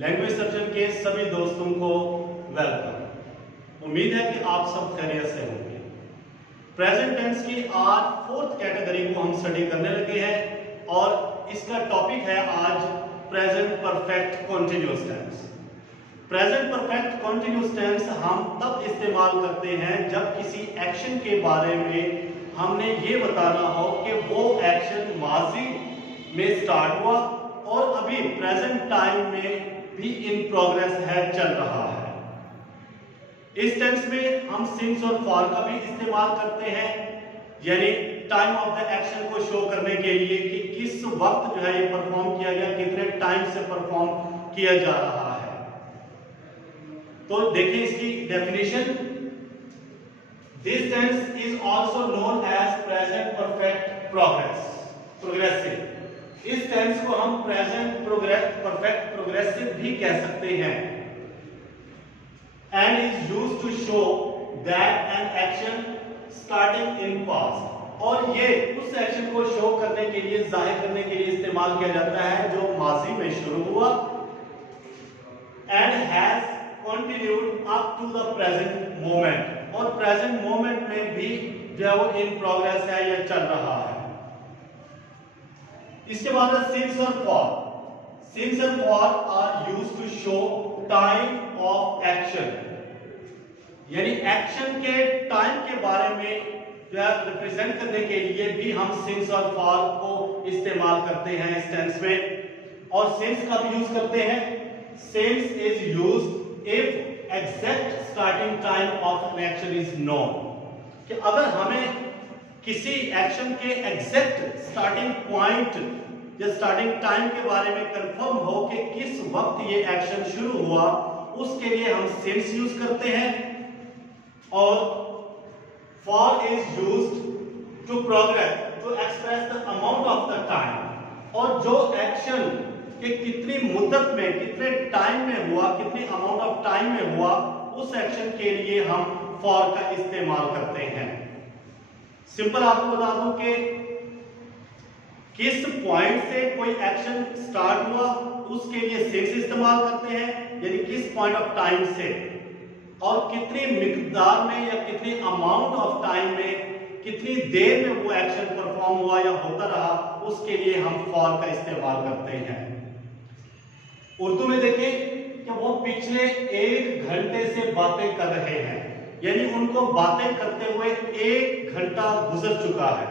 Language surgeon के सभी दोस्तों को वेलकम। उम्मीद है कि आप सब खैरियत से होंगे। प्रेजेंट टेंस की आज फोर्थ कैटेगरी को हम स्टडी करने लगे हैं और इसका टॉपिक है आज present perfect continuous tense. Present perfect continuous tense हम तब इस्तेमाल करते हैं जब किसी एक्शन के बारे में हमने ये बताना हो कि वो एक्शन माजी में स्टार्ट हुआ और अभी प्रेजेंट टाइम में भी इन प्रोग्रेस है, चल रहा है। इस टेंस में हम सिंस और फॉर का भी इस्तेमाल करते हैं, यानी टाइम ऑफ द एक्शन को शो करने के लिए कि किस वक्त जो है ये परफॉर्म किया गया, कितने टाइम से परफॉर्म किया जा रहा है। तो देखिए इसकी definition, this tense is also known as present perfect progressive. इस टेंस को हम प्रेजेंट परफेक्ट प्रोग्रेसिव भी कह सकते हैं and is used to show that an action starting in past. और ये उस एक्शन को शो करने के लिए, जाहिर करने के लिए इस्तेमाल किया जाता है जो माजी में शुरू हुआ and has continued up to the present moment, और प्रेजेंट मोमेंट में भी जो है वो इन प्रोग्रेस है या चल रहा है। इसके बाद सिंस और for. Since and for are used to show time of action, यानी एक्शन के टाइम के बारे में जो है रिप्रेजेंट करने के लिए भी हम सिंस और फॉर को इस्तेमाल करते हैं इस टेंस में। और सिंस का भी यूज करते हैं। Since is used if exact starting time of an action is known, कि अगर हमें किसी एक्शन के एग्जैक्ट स्टार्टिंग पॉइंट या स्टार्टिंग टाइम के बारे में कंफर्म हो कि किस वक्त ये एक्शन शुरू हुआ, उसके लिए हम सिंस यूज करते हैं। और for is used to progress to express the amount of the time, और जो एक्शन कि कितनी मुद्दत में, कितने टाइम में हुआ, कितनी अमाउंट ऑफ टाइम में हुआ, उस एक्शन के लिए हम फॉर का इस्तेमाल करते हैं। सिंपल आपको बता दूं कि किस पॉइंट से कोई एक्शन स्टार्ट हुआ उसके लिए सिंस इस्तेमाल करते हैं, यानी किस पॉइंट ऑफ टाइम से, और कितनी मिकदार में या कितनी अमाउंट ऑफ टाइम में, कितनी देर में वो एक्शन परफॉर्म हुआ या होता रहा, उसके लिए हम फॉर का इस्तेमाल करते हैं। उर्दू में देखें कि वो पिछले 1 घंटे से बातें कर रहे हैं, यानी उनको बातें करते हुए 1 घंटा गुजर चुका है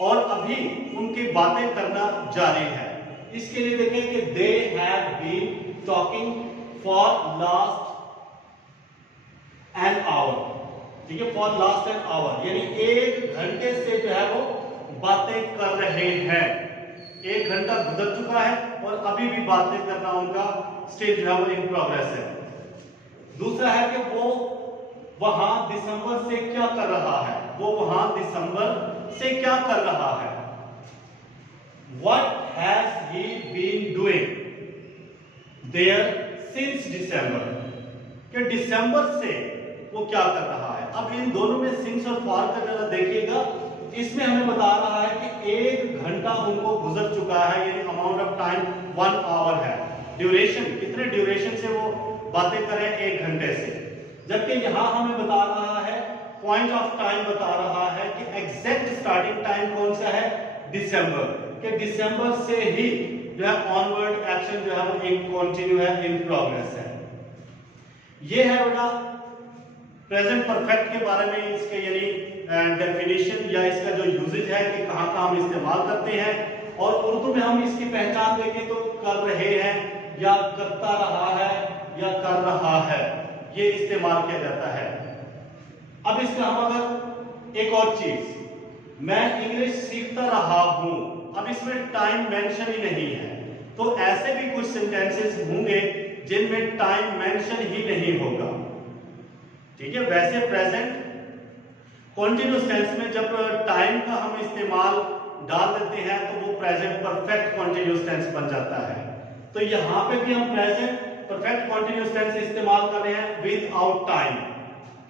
और अभी उनकी बातें करना जारी है। इसके लिए देखें कि they have been talking for last an hour, ठीक है, फॉर लास्ट एन आवर, यानी 1 घंटे से जो है वो बातें कर रहे हैं। 1 घंटा गुजर चुका है और अभी भी बातें करना उनका स्टिल जो है वो इन प्रोग्रेस है। दूसरा है कि वो वहां दिसंबर से क्या कर रहा है, वो वहां दिसंबर से क्या कर रहा है। What has he been doing there since December, कि दिसंबर से वो क्या कर रहा है। अब इन दोनों में सिंस और फॉर का जरा देखिएगा, इसमें हमें बता रहा है कि 1 घंटा उनको गुजर चुका है, यानी अमाउंट ऑफ टाइम 1 आवर है। ड्यूरेशन, कितने ड्यूरेशन से वो बातें करें, 1 घंटे से। जबकि यहां हमें बता रहा है, पॉइंट ऑफ टाइम बता रहा है कि एग्जैक्ट स्टार्टिंग टाइम कौन सा है, दिसंबर, कि दिसंबर से ही जो है ऑनवर्ड एक्शन जो है वो इन कंटिन्यू है, इन प्रोग्रेस है। ये है बेटा प्रेजेंट परफेक्ट के बारे में इसके यानी डेफिनेशन या इसका जो यूजेज है कि कहां कहां हम इस्तेमाल करते हैं। और उर्दू में हम इसकी पहचान देखें तो कर रहे हैं या करता रहा है या कर रहा है, ये इस्तेमाल किया जाता है। अब इसका हम अगर एक और चीज, मैं इंग्लिश सीखता रहा हूं, अब इसमें टाइम मेंशन ही नहीं है, तो ऐसे भी कुछ सेंटेंसेस होंगे जिनमें टाइम मेंशन ही नहीं होगा, ठीक है। वैसे प्रेजेंट कॉन्टिन्यूअस टेंस में जब टाइम का हम इस्तेमाल डाल देते हैं तो वो प्रेजेंट परफेक्ट कॉन्टिन्यूअस टेंस बन जाता है। तो यहां पे भी हम प्रेजेंट परफेक्ट कॉन्टिन्यूअस टेंस इस्तेमाल कर रहे हैं विदाउट टाइम,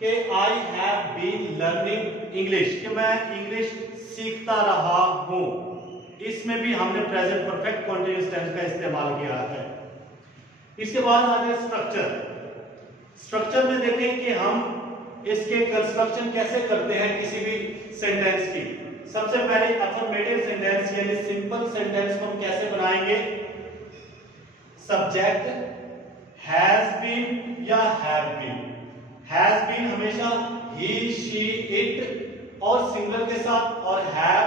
कि I have been learning English, कि मैं इंग्लिश सीखता रहा हूं। इसमें भी हमने प्रेजेंट परफेक्ट कॉन्टिन्यूअस टेंस का इस्तेमाल किया है। इसके बाद आ जाए स्ट्रक्चर। स्ट्रक्चर में देखें कि हम इसके कंस्ट्रक्शन कैसे करते हैं किसी भी सेंटेंस की। सबसे पहले अफर्मेटिव सेंटेंस यानी सिंपल सेंटेंस को हम कैसे बनाएंगे? सब्जेक्ट हैज बीन या हैव बीन। हैज बीन हमेशा ही, शी, इट और सिंगुलर के साथ, और have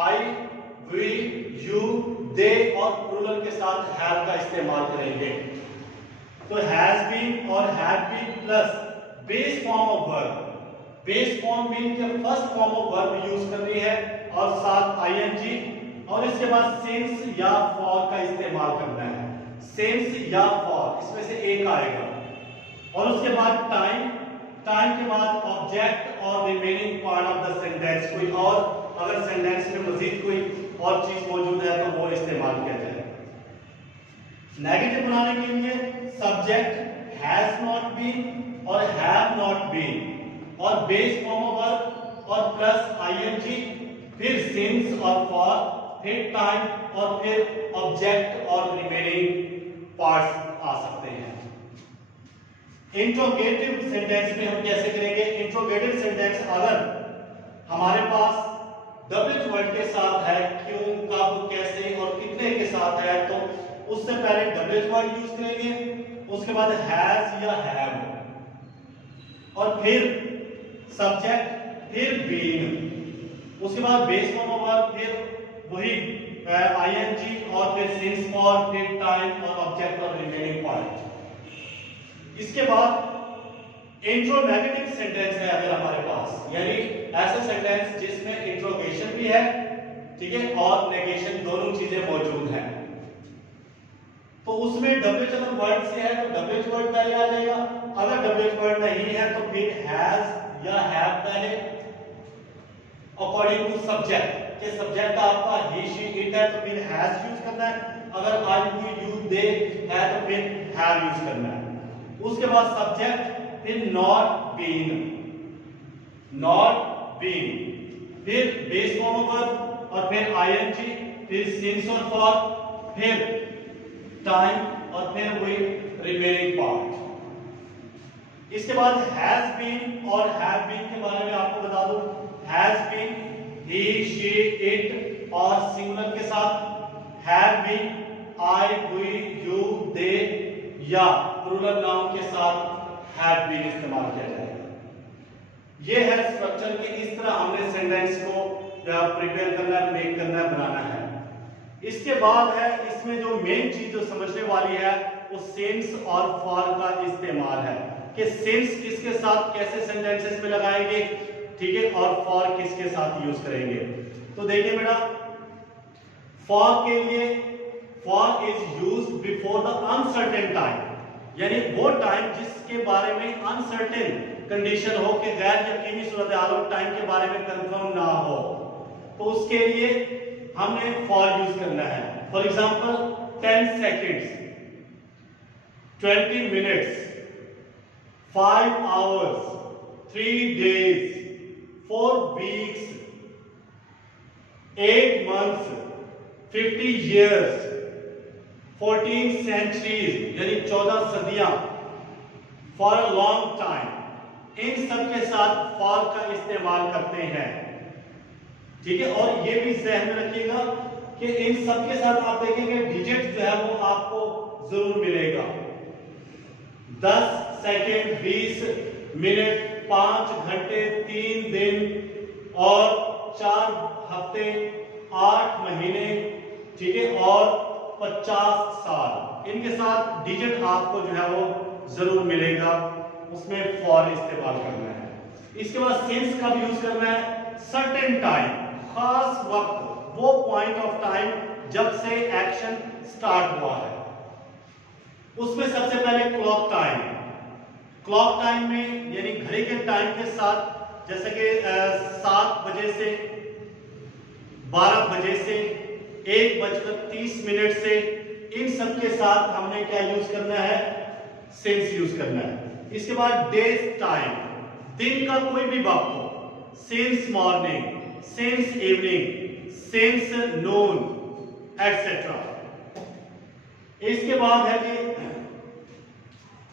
I, we, you, they और प्लूरल के साथ हैव का इस्तेमाल करेंगे। तो हैज बीन और have been plus base form of verb. Base form been के first form of verb use करनी है और साथ आईएनजी, और इसके बाद सिंस या फॉर का इस्तेमाल करना है। सिंस या फॉर इसमें से एक आएगा, और उसके बाद टाइम, टाइम के बाद ऑब्जेक्ट और remaining part of the sentence. कोई और अगर सेंटेंस में मजीद कोई और चीज मौजूद है तो वो इस्तेमाल किया जाए। नेगेटिव बनाने के लिए सब्जेक्ट हैज नॉट बीन और हैव नॉट बीन, और बेस फॉर्म ऑफ वर्ब और प्लस आईएनजी, फिर सिंस और फॉर, फिर टाइम और फिर ऑब्जेक्ट और रिमेनिंग पार्ट्स आ सकते हैं। इंट्रोगेटिव सेंटेंस में हम कैसे करेंगे? इंट्रोगेटिव सेंटेंस अगर हमारे पास डब्ल्यूएच वर्ड के साथ है, क्यों, कब, कैसे और कितने के साथ है, तो उससे पहले डब्ल्यूएच वर्ड यूज करेंगे, उसके बाद हैज या हैव, और फिर सब्जेक्ट, फिर बीन, उसके बाद बेस फॉर्म ऑफ वर्ब, फिर वही आईएनजी और फिर सिंस, फॉर, फिर टाइम और ऑब्जेक्ट और रिमेनिंग पार्ट। इसके बाद इंट्रोनेगेटिव सेंटेंस है अगर हमारे पास, यानी ऐसा सेंटेंस जिसमें इंट्रोगेशन भी है, ठीक है, और नेगेशन दोनों चीजें मौजूद हैं। तो उसमें डब्ल्यूएच अगर वर्ड से है तो डब्ल्यूएच वर्ड पहले आ जाएगा, अगर डब्ल्यूएच वर्ड नहीं है तो फिर हैज या हैव पहले, अकॉर्डिंग टू सब्जेक्ट के सब्जेक्ट आपका ही, शी, इट है तो फिर हैज यूज करना है, अगर आई, वी, यू, दे है तो फिर हैव यूज करना है। उसके बाद सब्जेक्ट, फिर नॉट बीन, नॉट बीन, फिर बेस फॉर्म ऑफ वर्ब और फिर आईएनजी, फिर सिंस और फॉर, फिर टाइम और फिर वही रिमेनिंग पार्ट। इसके बाद हैज बीन और हैव बीन के बारे में आपको बता दूं। Has been he, she, it और सिंगुलर के साथ, have been I, we, you, they या प्लूरल नाउन के साथ हैव बीन इस्तेमाल किया जाएगा। ये है स्ट्रक्चर कि इस तरह हमने सेंटेंस को प्रिपेयर करना है, मेक करना है, बनाना है। इसके बाद है इसमें जो मेन चीज जो समझने वाली है वो सिंस और फॉर का इस्तेमाल है, कि सिंस किसके साथ कैसे सेंटेंसेस में लगाएंगे, ठीक है, और फॉर किसके साथ यूज करेंगे। तो देखिए बेटा, फॉर के लिए for is used before the uncertain time, यानी वो टाइम जिसके बारे में अनसर्टेन कंडीशन हो, कि गैर यकीनी सूरत हाल हो, टाइम के बारे में कंफर्म ना हो, तो उसके लिए हमने फॉर यूज करना है। For example 10 seconds, 20 minutes, 5 hours, 3 days, 4 weeks, 8 months, 50 years, 14 centuries यानी 14 सदियां, for a long time, इन सब के साथ फॉर का इस्तेमाल करते हैं, ठीक है। और ये भी ध्यान में रखिएगा कि इन सब के साथ आप देखेंगे डिजिट जो है वो आपको जरूर मिलेगा। 10 सेकंड, 20 मिनट, 5 घंटे, 3 दिन और 4 हफ्ते, 8 महीने, ठीक है, और 50 साल, इनके साथ डिजिट आपको जो है वो जरूर मिलेगा, उसमें फॉर इस्तेमाल करना है। इसके बाद सिंस कब यूज करना है? सर्टेन टाइम, खास वक्त, वो पॉइंट ऑफ टाइम जब से एक्शन स्टार्ट हुआ है। उसमें सबसे पहले क्लॉक टाइम। क्लॉक टाइम में यानी घड़ी के टाइम के साथ, जैसे कि 7 बजे से 12 बजे से 1:30 से, इन सब के साथ हमने क्या यूज करना है? सिंस यूज करना है। इसके बाद डेज टाइम, दिन का कोई भी वक्त हो, since morning, since evening, since noon etcetera. इसके बाद है जी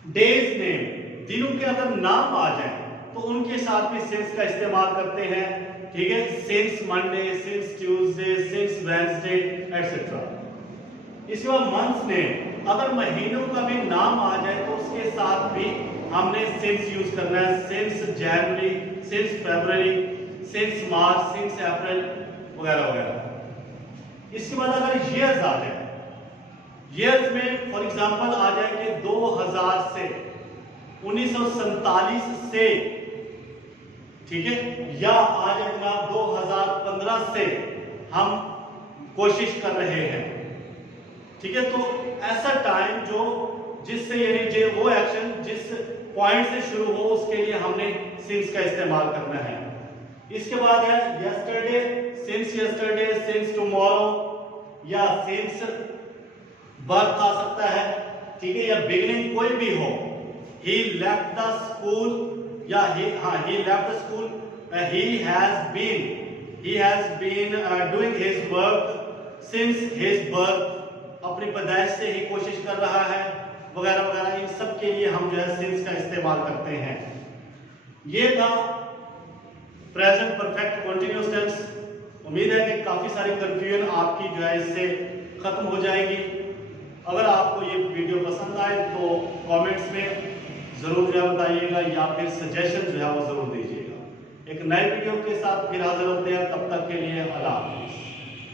डेज नेम, दिनों के अगर नाम आ जाए तो उनके साथ भी सिंस का इस्तेमाल करते हैं, ठीक है। Since Monday, since Tuesday, since Wednesday etcetera. इसके बाद मंथ्स नेम, अगर महीनों का भी नाम आ जाए तो उसके साथ भी हमने सिंस यूज करना है। सिंस जनवरी, सिंस फरवरी, सिंस मार्च, सिंस अप्रैल वगैरह वगैरह। इसके बाद अगर ईयर्स आ जाए, ईयर्स में फॉर एग्जांपल आ जाए कि 2000 से 1947 से, ठीक है, या आ जाए जनाब 2015 से हम कोशिश कर रहे हैं, ठीक है। तो ऐसा टाइम जो जिससे यानी जो वो एक्शन जिस पॉइंट से शुरू हो उसके लिए हमने सिंस का इस्तेमाल करना है। इसके बाद है yesterday, since yesterday, since tomorrow, या सिंस बर्थ आ सकता है, ठीक है, या बिगिनिंग कोई भी हो। ही लेफ्ट द स्कूल, या he left the school, he has been doing his work since his birth, अपनी पैदाइश से ही कोशिश कर रहा है वगैरह वगैरह। इन सब के लिए हम जो है सिंस का इस्तेमाल करते हैं। ये था प्रेजेंट परफेक्ट कंटीन्यूअस टेंस। उम्मीद है कि काफी सारी कंफ्यूजन आपकी जो है इससे खत्म हो जाएगी। अगर आपको ये वीडियो पसंद आए तो कमेंट्स में जरूर जो है बताइएगा, या फिर सजेशन जो है वो जरूर दीजिएगा। एक नए वीडियो के साथ फिर हाजिर होते हैं, तब तक के लिए अल्लाह हाफिज़।